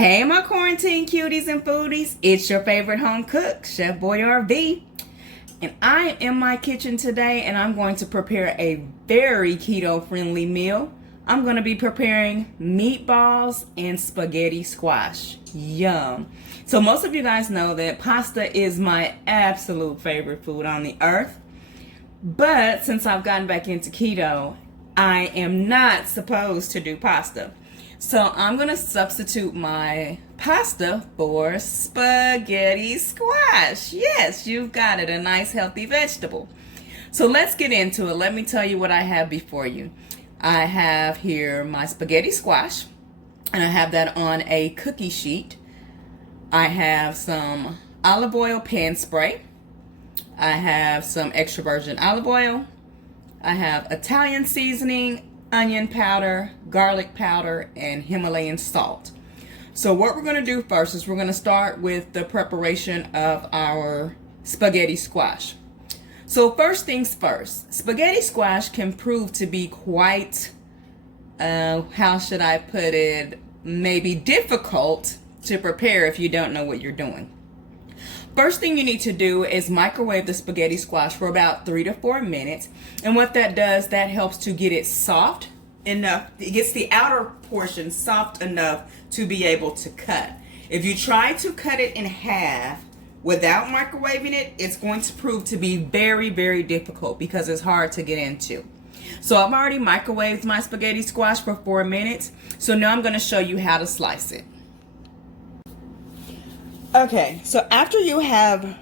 Hey my quarantine cuties and foodies, it's your favorite home cook, Chef Boyar V. And I am in my kitchen today and I'm going to prepare a very keto friendly meal. I'm going to be preparing meatballs and spaghetti squash. Yum. So most of you guys know that pasta is my absolute favorite food on the earth. But since I've gotten back into keto, I am not supposed to do pasta. So I'm going to substitute my pasta for spaghetti squash. Yes, you've got it, a nice healthy vegetable. So let's get into it. Let me tell you what I have before you. I have here my spaghetti squash, and I have that on a cookie sheet. I have some olive oil pan spray. I have some extra virgin olive oil. I have Italian seasoning, onion powder, garlic powder, and Himalayan salt. So what we're going to do first is we're going to start with the preparation of our spaghetti squash. So first things first, spaghetti squash can prove to be quite, how should I put it, maybe difficult to prepare if you don't know what you're doing. First thing you need to do is microwave the spaghetti squash for about 3 to 4 minutes. And what that does, that helps to get it soft enough. It gets the outer portion soft enough to be able to cut. If you try to cut it in half without microwaving it, it's going to prove to be very, very difficult because it's hard to get into. So I've already microwaved my spaghetti squash for 4 minutes. So now I'm going to show you how to slice it. Okay, so after you have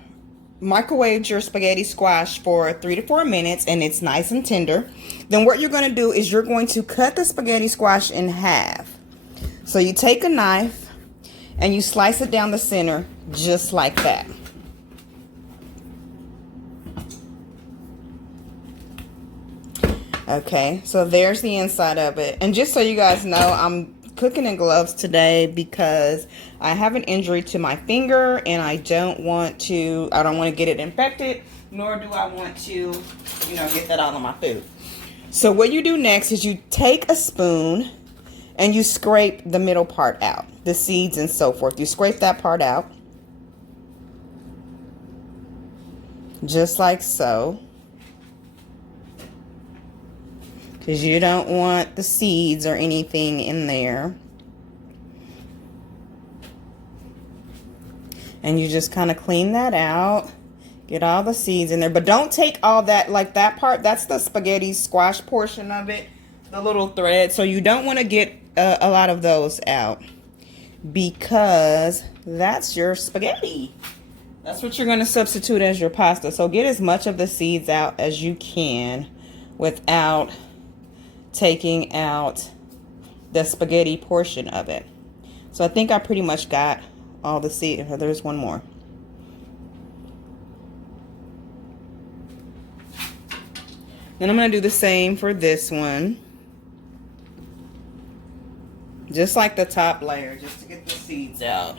microwaved your spaghetti squash for 3 to 4 minutes and it's nice and tender, then what you're going to do is you're going to cut the spaghetti squash in half. So you take a knife and you slice it down the center just like that. Okay, so there's the inside of it. And just so you guys know, I'm cooking in gloves today because I have an injury to my finger and I don't want to get it infected, nor do I want to, get that all on my food. So what you do next is you take a spoon and you scrape the middle part out, the seeds and so forth. You scrape that part out, just like so. Because you don't want the seeds or anything in there. And you just kind of clean that out. Get all the seeds in there. But don't take all that, like that part. That's the spaghetti squash portion of it. The little thread. So you don't want to get a lot of those out. Because that's your spaghetti. That's what you're going to substitute as your pasta. So get as much of the seeds out as you can without taking out the spaghetti portion of it. So I think I pretty much got all the seeds. There's one more. Then I'm going to do the same for this one. Just like the top layer, just to get the seeds out.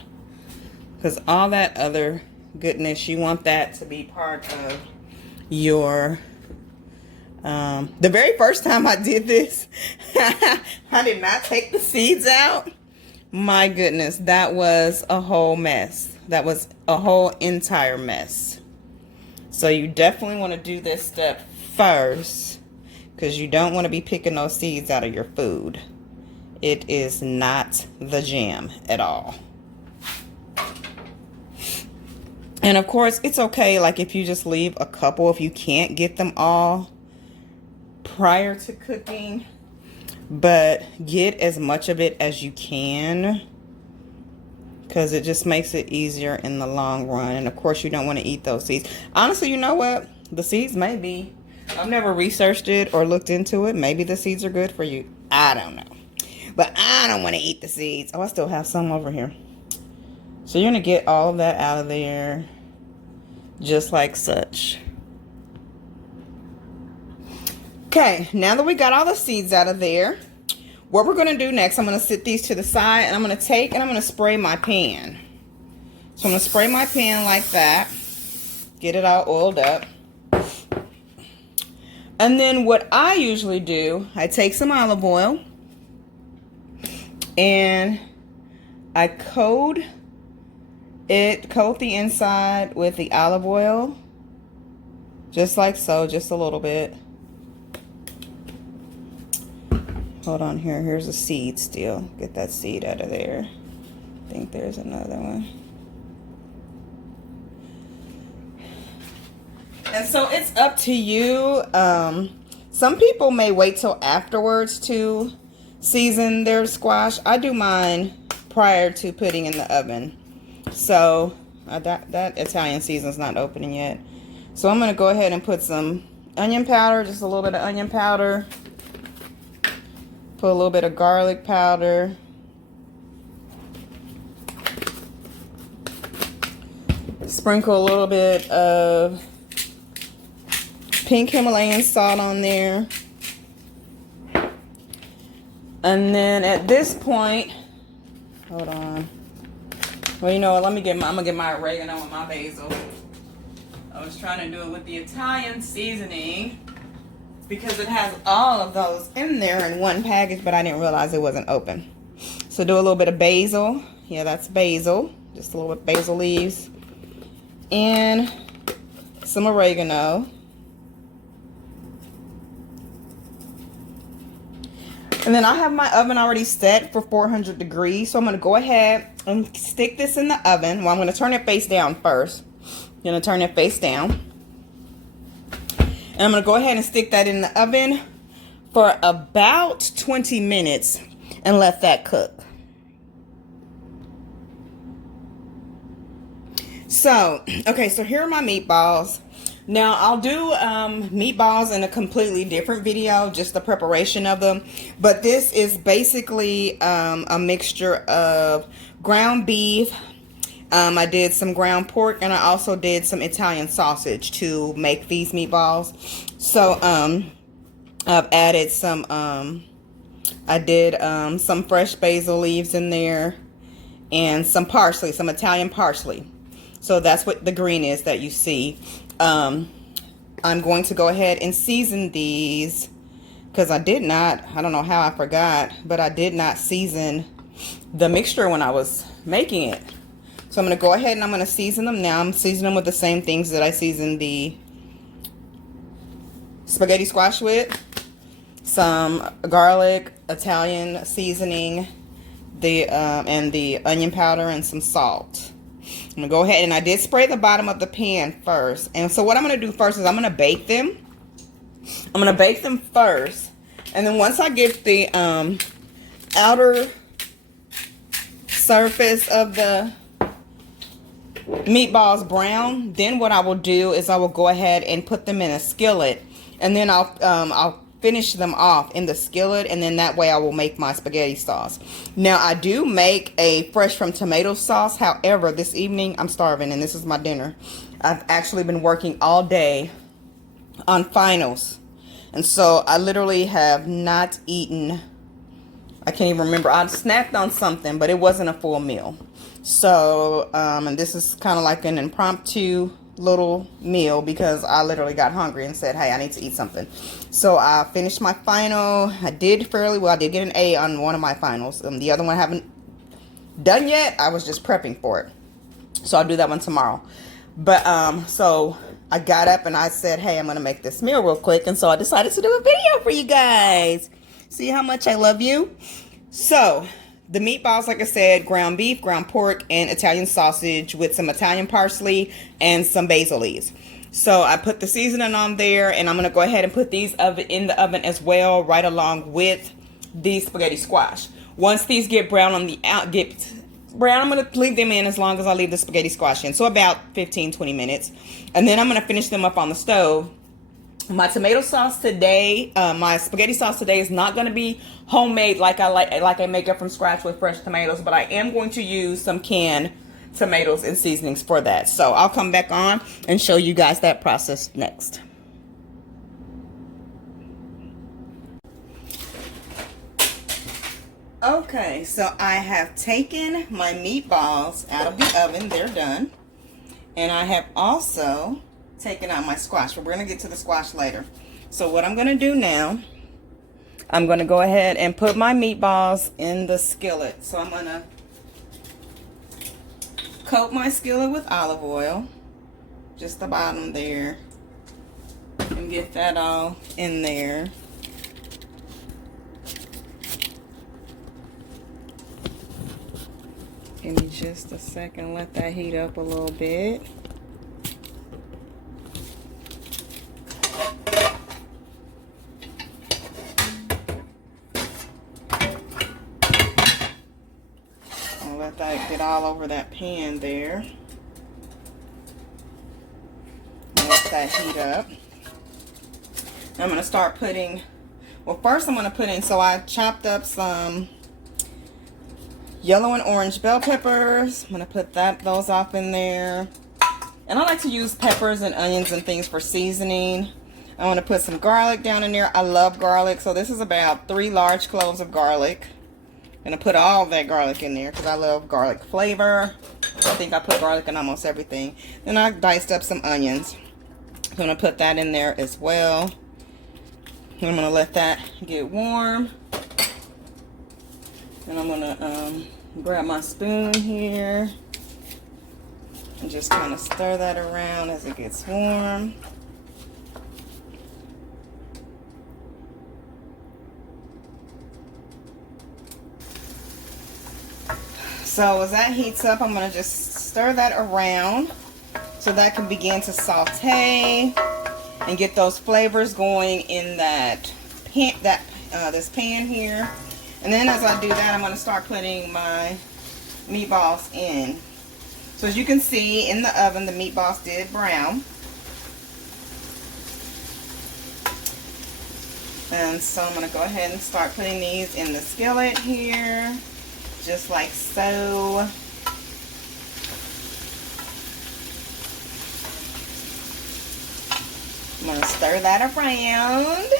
Because all that other goodness, you want that to be part of your the very first time I did this, I did not take the seeds out. My goodness, that was a whole mess. That was a whole entire mess. So you definitely want to do this step first because you don't want to be picking those seeds out of your food. It is not the jam at all. And of course, it's okay, like if you just leave a couple, if you can't get them all prior to cooking, but get as much of it as you can because it just makes it easier in the long run. And of course, you don't want to eat those seeds. Honestly, you know what? The seeds may be, I've never researched it or looked into it. Maybe the seeds are good for you. I don't know. But I don't want to eat the seeds. Oh, I still have some over here. So you're going to get all of that out of there just like such. Okay, now that we got all the seeds out of there, what we're going to do next, I'm going to sit these to the side and I'm going to take and I'm going to spray my pan. So I'm going to spray my pan like that, get it all oiled up. And then what I usually do, I take some olive oil and I coat the inside with the olive oil, just like so, just a little bit. Hold on here, here's a seed still. Get that seed out of there. I think there's another one. And so it's up to you. Some people may wait till afterwards to season their squash. I do mine prior to putting in the oven. So that Italian season's not opening yet. So I'm going to go ahead and put some onion powder, just a little bit of onion powder. Put a little bit of garlic powder. Sprinkle a little bit of pink Himalayan salt on there. And then at this point, hold on. Well, you know what? I'm gonna get my oregano and my basil. I was trying to do it with the Italian seasoning because it has all of those in there in one package, but I didn't realize it wasn't open. So do a little bit of basil. Yeah, that's basil. Just a little bit of basil leaves. And some oregano. And then I have my oven already set for 400 degrees. So I'm going to go ahead and stick this in the oven. Well, I'm going to turn it face down first. I'm going to turn it face down. And I'm going to go ahead and stick that in the oven for about 20 minutes and let that cook. So, okay, so here are my meatballs. Now, I'll do meatballs in a completely different video, just the preparation of them. But this is basically a mixture of ground beef. I did some ground pork, and I also did some Italian sausage to make these meatballs. So, I've added some, I did some fresh basil leaves in there and some parsley, some Italian parsley. So that's what the green is that you see. I'm going to go ahead and season these because I don't know how I forgot, but I did not season the mixture when I was making it. So I'm going to go ahead and I'm going to season them now. I'm seasoning them with the same things that I seasoned the spaghetti squash with. Some garlic, Italian seasoning, and the onion powder and some salt. I'm going to go ahead and I did spray the bottom of the pan first. And so what I'm going to do first is I'm going to bake them. I'm going to bake them first. And then once I get the outer surface of the meatballs brown, then what I will do is I will go ahead and put them in a skillet. And then I'll finish them off in the skillet, and then that way I will make my spaghetti sauce. Now I do make a fresh from tomato sauce. However, this evening I'm starving and this is my dinner. I've actually been working all day on finals, and so I literally have not eaten. I can't even remember. I snacked on something, but it wasn't a full meal. So and this is kind of like an impromptu little meal because I literally got hungry and said, hey, I need to eat something. So I finished my final. I did fairly well. I did get an A on one of my finals. The other one I haven't done yet. I was just prepping for it. So I'll do that one tomorrow. But so I got up and I said, hey, I'm going to make this meal real quick. And so I decided to do a video for you guys. See how much I love you? So the meatballs, like I said, ground beef, ground pork, and Italian sausage with some Italian parsley and some basil leaves. So I put the seasoning on there, and I'm going to go ahead and put these in the oven as well, right along with the spaghetti squash. Once these get brown on the I'm going to leave them in as long as I leave the spaghetti squash in. So about 15-20 minutes. And then I'm going to finish them up on the stove. My tomato sauce today, my spaghetti sauce today is not going to be homemade like I make it from scratch with fresh tomatoes, but I am going to use some canned tomatoes and seasonings for that. So I'll come back on and show you guys that process next. Okay, so I have taken my meatballs out of the oven. They're done. And I have also taking out my squash, but we're going to get to the squash later. So what I'm going to do now, I'm going to go ahead and put my meatballs in the skillet. So I'm going to coat my skillet with olive oil, just the bottom there, and get that all in there. Give me just a second, let that heat up a little bit. I'll let that get all over that pan there. Let that heat up. I'm going to start putting, well, first I'm going to put in, so I chopped up some yellow and orange bell peppers. I'm going to put those off in there. And I like to use peppers and onions and things for seasoning. I want to put some garlic down in there. I love garlic, so this is about 3 large cloves of garlic. I'm going to put all that garlic in there because I love garlic flavor. I think I put garlic in almost everything. Then I diced up some onions. I'm going to put that in there as well. I'm going to let that get warm. And I'm going to grab my spoon here and just kind of stir that around as it gets warm. So as that heats up, I'm going to just stir that around so that can begin to saute and get those flavors going in that pan, this pan here. And then as I do that, I'm going to start putting my meatballs in. So as you can see in the oven, the meatballs did brown. And so I'm going to go ahead and start putting these in the skillet here, just like so. I'm going to stir that around.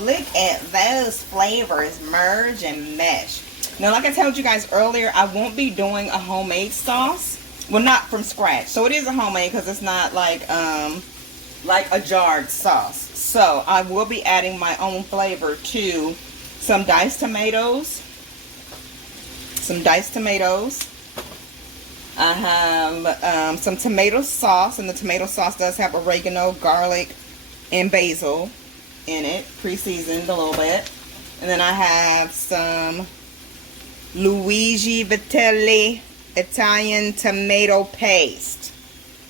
Look at those flavors merge and mesh. Now, like I told you guys earlier, I won't be doing a homemade sauce. Well, not from scratch. So it is a homemade because it's not like a jarred sauce. So I will be adding my own flavor to some diced tomatoes. I have some tomato sauce, and the tomato sauce does have oregano, garlic, and basil in it, pre-seasoned a little bit. And then I have some Luigi Vitelli Italian tomato paste.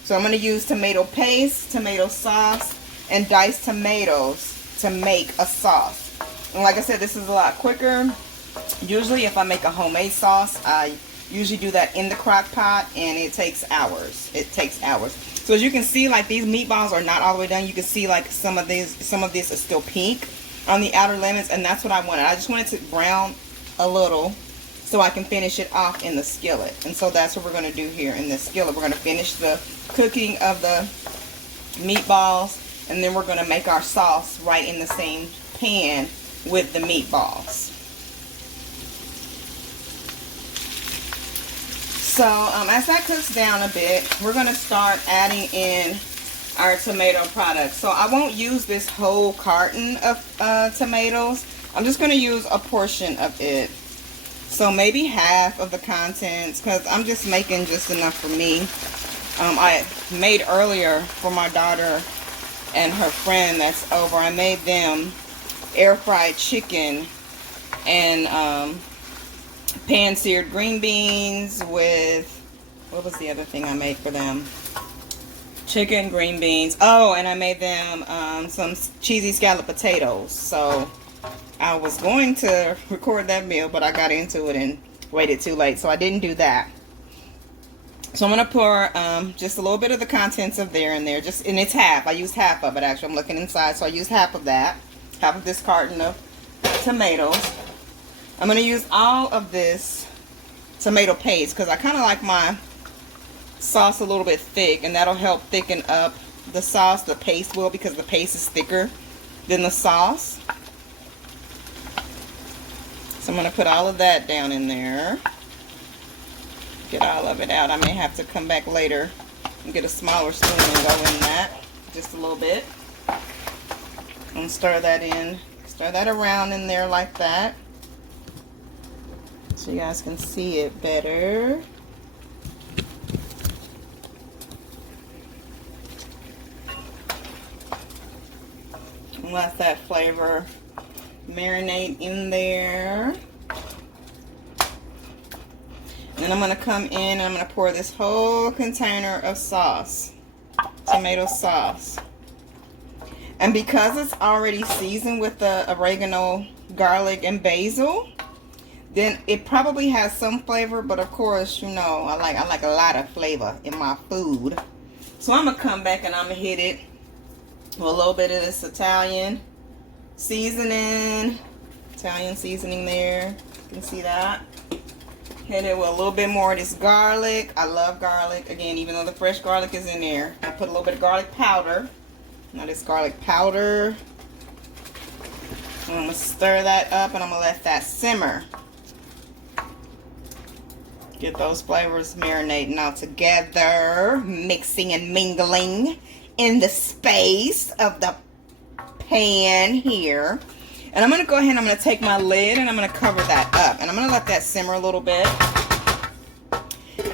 So I'm going to use tomato paste, tomato sauce, and diced tomatoes to make a sauce. And like I said, this is a lot quicker. Usually if I make a homemade sauce, I usually do that in the crock pot, and it takes hours. So as you can see, like, these meatballs are not all the way done. You can see like some of this is still pink on the outer lemons, and that's what I wanted. I just wanted to brown a little so I can finish it off in the skillet. And so that's what we're going to do here in this skillet. We're going to finish the cooking of the meatballs, and then we're going to make our sauce right in the same pan with the meatballs. So as that cooks down a bit, we're going to start adding in our tomato products. So I won't use this whole carton of tomatoes. I'm just going to use a portion of it. So maybe half of the contents, because I'm just making just enough for me. I made earlier for my daughter and her friend that's over. I made them air fried chicken and pan-seared green beans with, what was the other thing I made for them? Chicken, green beans. Oh, and I made them some cheesy scalloped potatoes. So I was going to record that meal, but I got into it and waited too late, so I didn't do that. So I'm going to pour just a little bit of the contents of there in there. And it's half. I used half of it, actually. I'm looking inside, so I used half of that. Half of this carton of tomatoes. I'm going to use all of this tomato paste because I kind of like my sauce a little bit thick, and that'll help thicken up the sauce. The paste will, because the paste is thicker than the sauce. So I'm going to put all of that down in there. Get all of it out. I may have to come back later and get a smaller spoon and go in that just a little bit. And stir that in. Stir that around in there like that, so you guys can see it better. Let that flavor marinate in there. And then I'm going to come in and I'm going to pour this whole container of sauce, tomato sauce. And because it's already seasoned with the oregano, garlic, and basil, then it probably has some flavor, but of course, you know, I like a lot of flavor in my food. So I'm going to come back and I'm going to hit it with a little bit of this Italian seasoning there. You can see that. Hit it with a little bit more of this garlic. I love garlic. Again, even though the fresh garlic is in there, I put a little bit of garlic powder. Now this garlic powder. I'm going to stir that up and I'm going to let that simmer. Get those flavors marinating all together. Mixing and mingling in the space of the pan here. And I'm going to go ahead and I'm going to take my lid and I'm going to cover that up. And I'm going to let that simmer a little bit.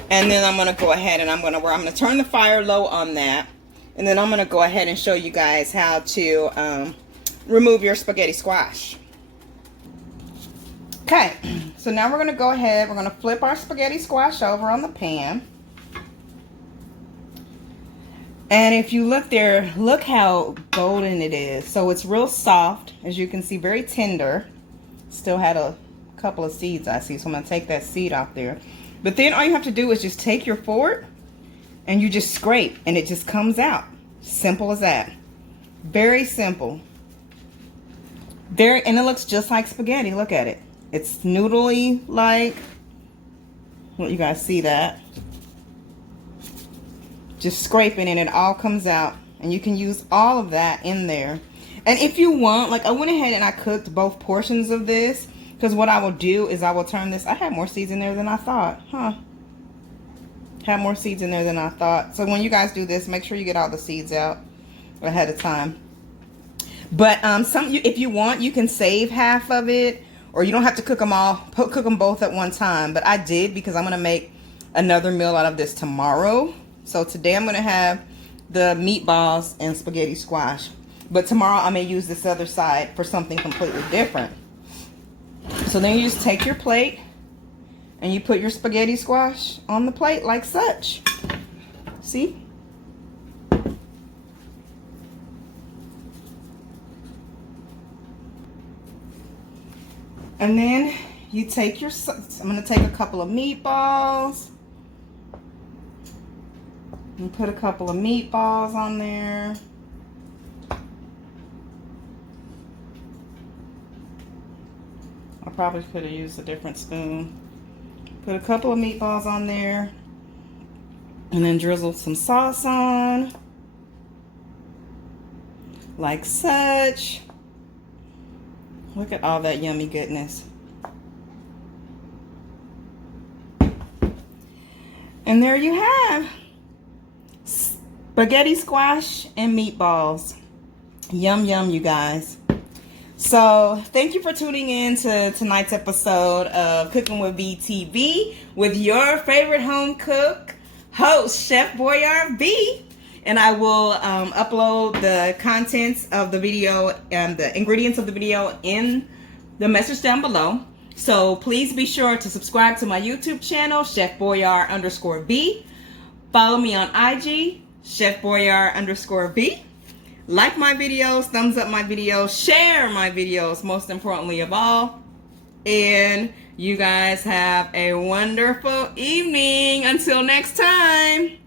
And then I'm going to go ahead and I'm going to turn the fire low on that. And then I'm going to go ahead and show you guys how to remove your spaghetti squash. Okay, so now we're going to go ahead. We're going to flip our spaghetti squash over on the pan. And if you look there, look how golden it is. So it's real soft, as you can see, very tender. Still had a couple of seeds I see, so I'm going to take that seed off there. But then all you have to do is just take your fork and you just scrape and it just comes out. Simple as that. Very simple. And it looks just like spaghetti. Look at it. It's noodly like. Well, you guys see that? Just scraping and it all comes out. And you can use all of that in there. And if you want, like I went ahead and I cooked both portions of this. Because what I will do is I will turn this. I had more seeds in there than I thought. Had more seeds in there than I thought. So when you guys do this, make sure you get all the seeds out ahead of time. But if you want, you can save half of it. Or you don't have to cook them all. Cook them both at one time. But I did because I'm going to make another meal out of this tomorrow. So today I'm going to have the meatballs and spaghetti squash. But tomorrow I may use this other side for something completely different. So then you just take your plate and you put your spaghetti squash on the plate like such. See? And then you take your, I'm going to take a couple of meatballs. And put a couple of meatballs on there. I probably could have used a different spoon. Put a couple of meatballs on there. And then drizzle some sauce on. Like such. Look at all that yummy goodness. And there you have spaghetti squash and meatballs. Yum, yum, you guys. So thank you for tuning in to tonight's episode of Cooking with BTV with your favorite home cook, host, Chef Boyard B. And I will upload the contents of the video and the ingredients of the video in the message down below. So please be sure to subscribe to my YouTube channel, Chef Boyard _B. Follow me on IG, Chef Boyard _B. Like my videos, thumbs up my videos, share my videos, most importantly of all. And you guys have a wonderful evening. Until next time.